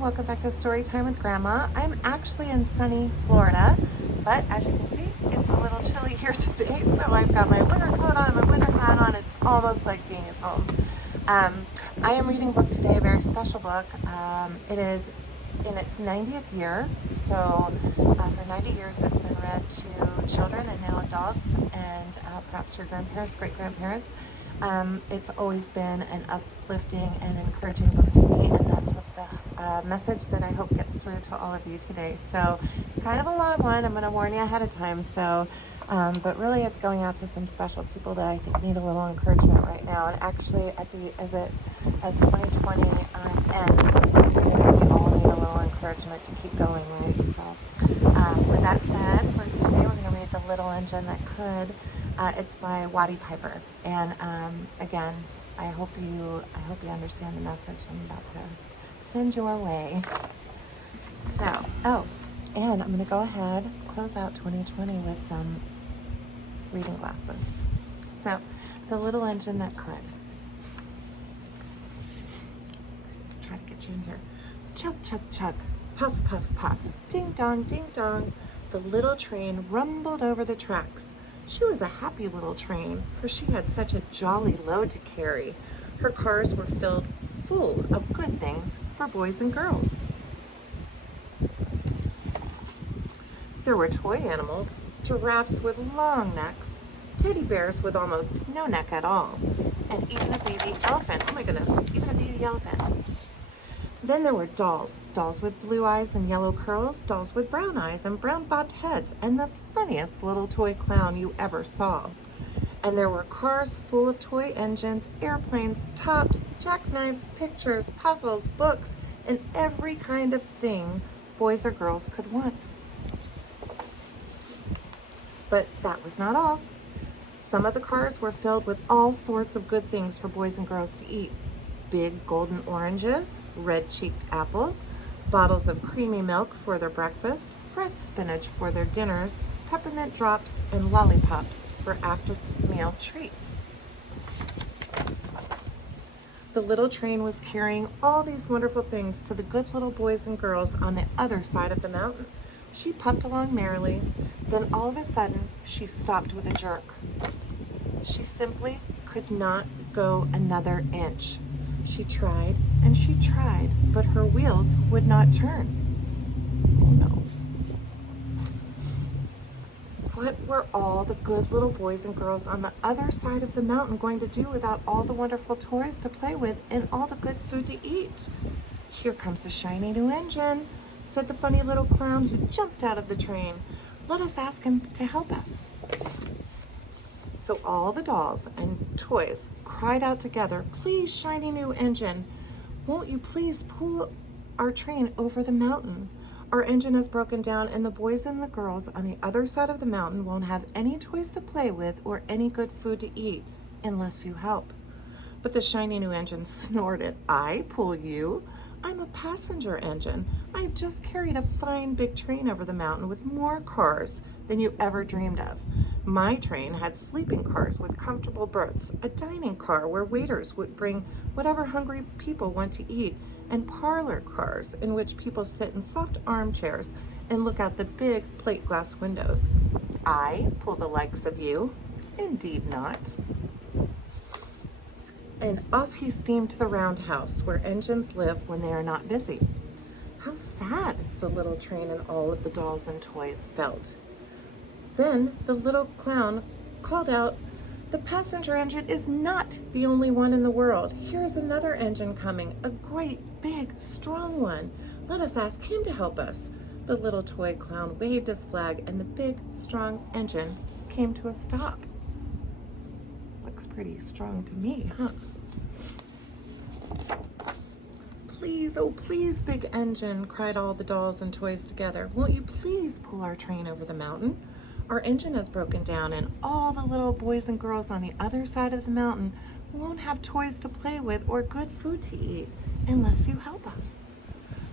welcome back to Storytime with Grandma. I'm actually in sunny Florida, but as you can see, it's a little chilly here today, so I've got my winter coat on, my winter hat on. It's almost like being at home. I am reading a book today, a very special book. It is in its 90th year, so for 90 years it's been read to children and now adults and perhaps your grandparents, great-grandparents. It's always been an uplifting and encouraging book to me, and that's what the message that I hope gets through to all of you today. So it's kind of a long one. I'm going to warn you ahead of time. So, but really, it's going out to some special people that I think need a little encouragement right now. And actually, as 2020 ends, I feel like we all need a little encouragement to keep going, right? So, with that said, today we're going to read The Little Engine That Could. It's by Watty Piper, and again, I hope you understand the message I'm about to send your way. So, and I'm going to go ahead close out 2020 with some reading glasses. So, The Little Engine That Could. Try to get you in here. Chug, chug, chug. Puff, puff, puff. Ding dong, ding dong. The little train rumbled over the tracks. She was a happy little train, for she had such a jolly load to carry. Her cars were filled full of good things for boys and girls. There were toy animals, giraffes with long necks, teddy bears with almost no neck at all, and even a baby elephant. Oh my goodness, even a baby elephant. Then there were dolls with blue eyes and yellow curls, dolls with brown eyes and brown bobbed heads, and the funniest little toy clown you ever saw. And there were cars full of toy engines, airplanes, tops, jackknives, pictures, puzzles, books, and every kind of thing boys or girls could want. But that was not all. Some of the cars were filled with all sorts of good things for boys and girls to eat. Big golden oranges, red-cheeked apples, bottles of creamy milk for their breakfast, fresh spinach for their dinners, peppermint drops, and lollipops for after-meal treats. The little train was carrying all these wonderful things to the good little boys and girls on the other side of the mountain. She puffed along merrily, then all of a sudden she stopped with a jerk. She simply could not go another inch. She tried and she tried, but her wheels would not turn. Oh no. What were all the good little boys and girls on the other side of the mountain going to do without all the wonderful toys to play with and all the good food to eat? Here comes a shiny new engine, said the funny little clown who jumped out of the train. Let us ask him to help us. So all the dolls and toys cried out together, "Please, shiny new engine, won't you please pull our train over the mountain? Our engine has broken down and the boys and the girls on the other side of the mountain won't have any toys to play with or any good food to eat unless you help." But the shiny new engine snorted, "I pull you? I'm a passenger engine. I've just carried a fine big train over the mountain with more cars than you ever dreamed of. My train had sleeping cars with comfortable berths, a dining car where waiters would bring whatever hungry people want to eat, and parlor cars in which people sit in soft armchairs and look out the big plate glass windows. I pull the likes of you? Indeed not." And off he steamed to the roundhouse where engines live when they are not busy. How sad the little train and all of the dolls and toys felt. Then the little clown called out, "The passenger engine is not the only one in the world. Here's another engine coming, a great, big, strong one. Let us ask him to help us." The little toy clown waved his flag and the big, strong engine came to a stop. Looks pretty strong to me, huh? "Please, oh please, big engine," cried all the dolls and toys together. "Won't you please pull our train over the mountain? Our engine has broken down and all the little boys and girls on the other side of the mountain won't have toys to play with or good food to eat unless you help us."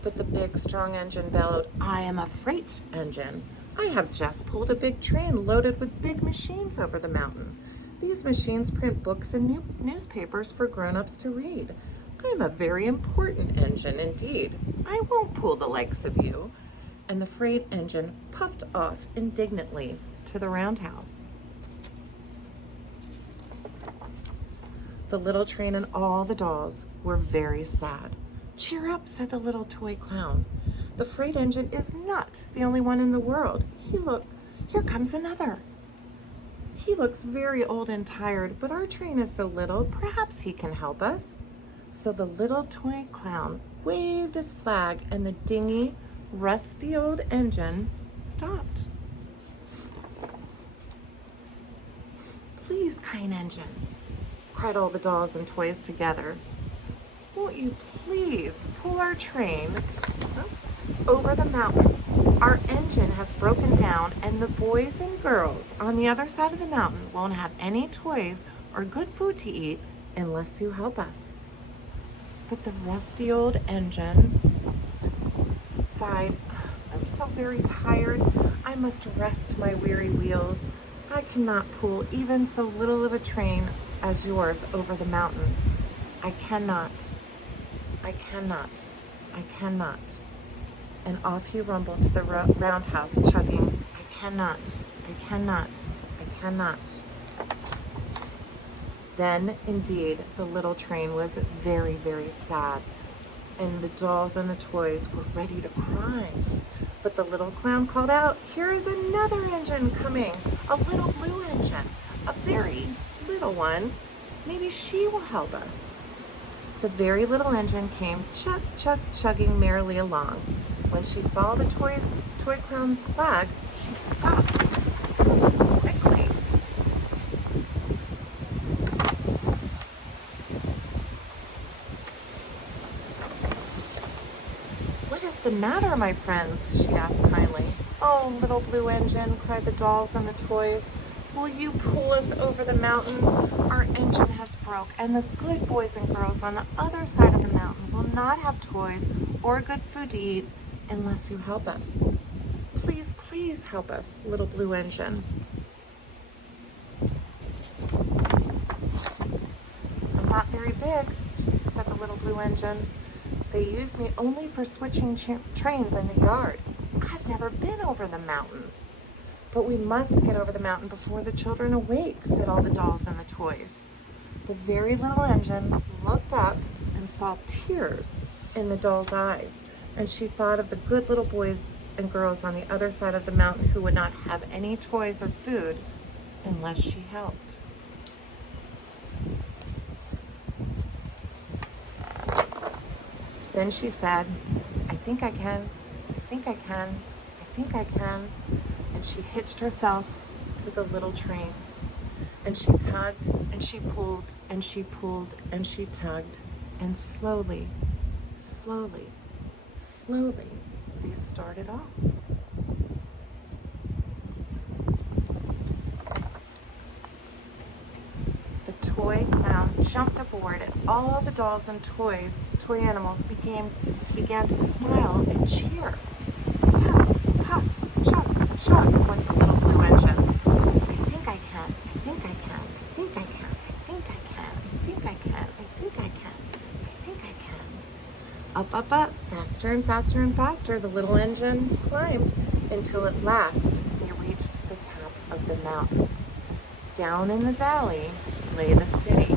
But the big, strong engine bellowed, "I am a freight engine. I have just pulled a big train loaded with big machines over the mountain. These machines print books and newspapers for grown-ups to read. I'm a very important engine indeed. I won't pull the likes of you. And the freight engine puffed off indignantly to the roundhouse. The little train and all the dolls were very sad. Cheer up, said the little toy clown. The freight engine is not the only one in the world. Here comes another. He looks very old and tired, but our train is so little, perhaps he can help us. So the little toy clown waved his flag and the dingy, rusty old engine stopped. Please, kind engine, cried all the dolls and toys together. Won't you please pull our train over the mountain? Our engine has broken down and the boys and girls on the other side of the mountain won't have any toys or good food to eat unless you help us. But the rusty old engine sighed, I'm so very tired. I must rest my weary wheels. I cannot pull even so little of a train as yours over the mountain. I cannot. And off he rumbled to the roundhouse, chugging, I cannot. Then, indeed, the little train was very, very sad, and the dolls and the toys were ready to cry. But the little clown called out, here is another engine coming, a little blue engine, a very little one. Maybe she will help us. The very little engine came chugging merrily along. When she saw the toy clown's flag, she stopped quickly. What is the matter, my friends? She asked kindly. Oh, little blue engine, cried the dolls and the toys. Will you pull us over the mountain? Our engine has broke, and the good boys and girls on the other side of the mountain will not have toys or good food to eat unless you help us. Please, please help us, little blue engine. I'm not very big, said the little blue engine. They use me only for switching trains in the yard. I've never been over the mountain. But we must get over the mountain before the children awake, said all the dolls and the toys. The very little engine looked up and saw tears in the doll's eyes, and she thought of the good little boys and girls on the other side of the mountain who would not have any toys or food unless she helped. Then she said, I think I can. And she hitched herself to the little train. And she tugged and she pulled and she pulled and she tugged. And slowly, they started off. The toy clown jumped aboard and all the dolls and toy animals began to smile and cheer. Puff, chug, went the little blue engine. I think I can. Up, faster and faster, the little engine climbed until at last they reached the top of the mountain. Down in the valley lay the city.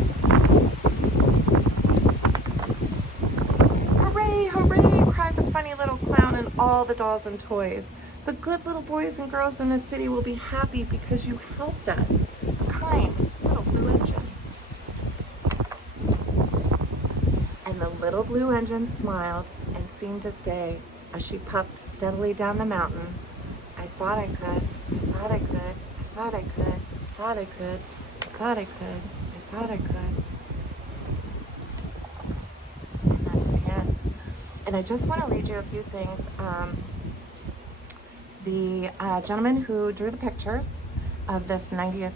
Hooray, cried the funny little clown and all the dolls and toys. The good little boys and girls in the city will be happy because you helped us. Kind little blue engine. And the little blue engine smiled and seemed to say, as she puffed steadily down the mountain, I thought I could. And that's the end. And I just want to read you a few things. The gentleman who drew the pictures of this 90th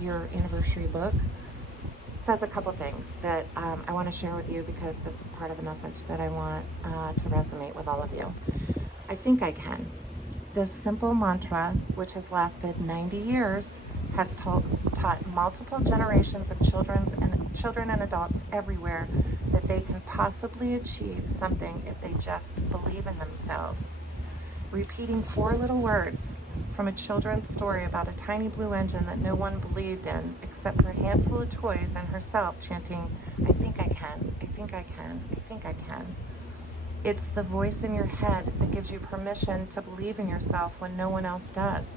year anniversary book says a couple things that I want to share with you because this is part of the message that I want to resonate with all of you. I think I can. This simple mantra, which has lasted 90 years, has taught multiple generations of children and adults everywhere that they can possibly achieve something if they just believe in themselves. Repeating 4 little words from a children's story about a tiny blue engine that no one believed in except for a handful of toys and herself chanting, "I think I can, I think I can, I think I can." It's the voice in your head that gives you permission to believe in yourself when no one else does.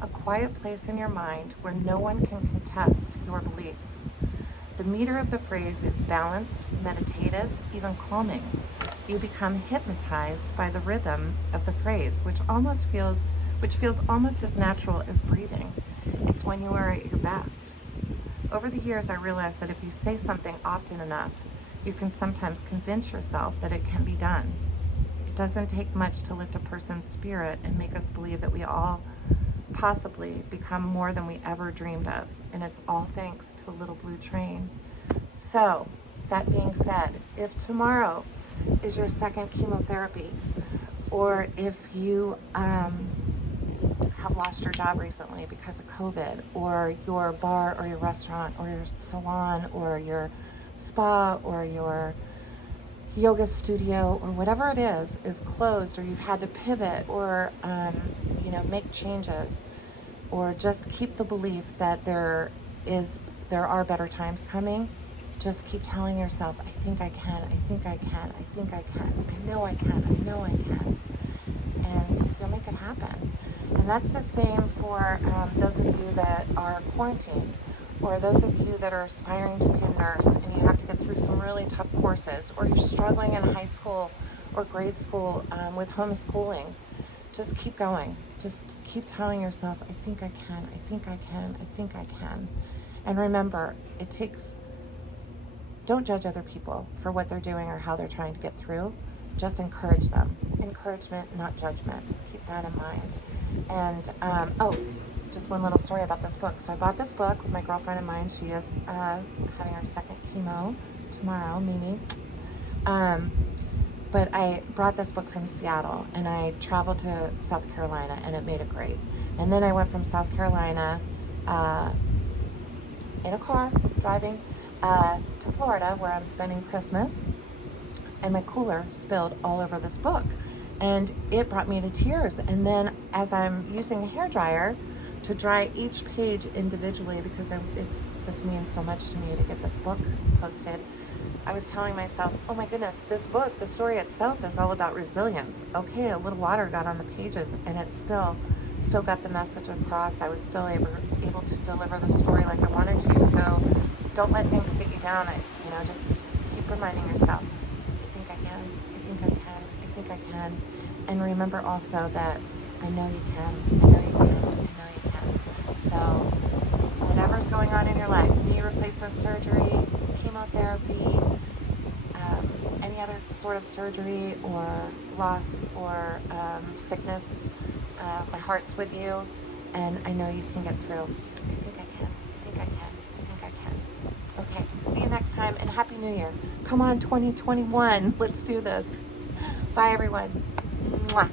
A quiet place in your mind where no one can contest your beliefs. The meter of the phrase is balanced, meditative, even calming. You become hypnotized by the rhythm of the phrase, which feels almost as natural as breathing. It's when you are at your best. Over the years, I realized that if you say something often enough, you can sometimes convince yourself that it can be done. It doesn't take much to lift a person's spirit and make us believe that we all possibly become more than we ever dreamed of. And it's all thanks to a little blue train. So, that being said, if tomorrow is your second chemotherapy, or if you have lost your job recently because of COVID, or your bar or your restaurant or your salon or your spa or your yoga studio or whatever it is closed, or you've had to pivot or make changes, or just keep the belief that there are better times coming. Just keep telling yourself, I think I can, I think I can, I think I can, I know I can, I know I can. And you'll make it happen. And that's the same for those of you that are quarantined, or those of you that are aspiring to be a nurse and you have to get through some really tough courses, or you're struggling in high school or grade school with homeschooling. Just keep going. Just keep telling yourself, I think I can, I think I can, I think I can. And remember, don't judge other people for what they're doing or how they're trying to get through. Just encourage them. Encouragement, not judgment. Keep that in mind. And, just one little story about this book. So I bought this book with my girlfriend in mind. She is having her second chemo tomorrow, Mimi. But I brought this book from Seattle, and I traveled to South Carolina, and it made it great. And then I went from South Carolina in a car, driving to Florida, where I'm spending Christmas, and my cooler spilled all over this book. And it brought me to tears. And then as I'm using a hairdryer to dry each page individually, because this means so much to me to get this book posted, I was telling myself, oh my goodness, this book, the story itself is all about resilience. Okay, a little water got on the pages, and it still got the message across. I was still able to deliver the story like I wanted to. So don't let things get you down. Just keep reminding yourself, I think I can, I think I can, I think I can. And remember also that I know you can, I know you can, I know you can. So whatever's going on in your life, knee replacement surgery, chemotherapy, any other sort of surgery or loss or sickness, my heart's with you, and I know you can get through. I think I can, I think I can, I think I can. Okay, see you next time, and Happy New Year. Come on, 2021, let's do this. Bye, everyone. Mwah.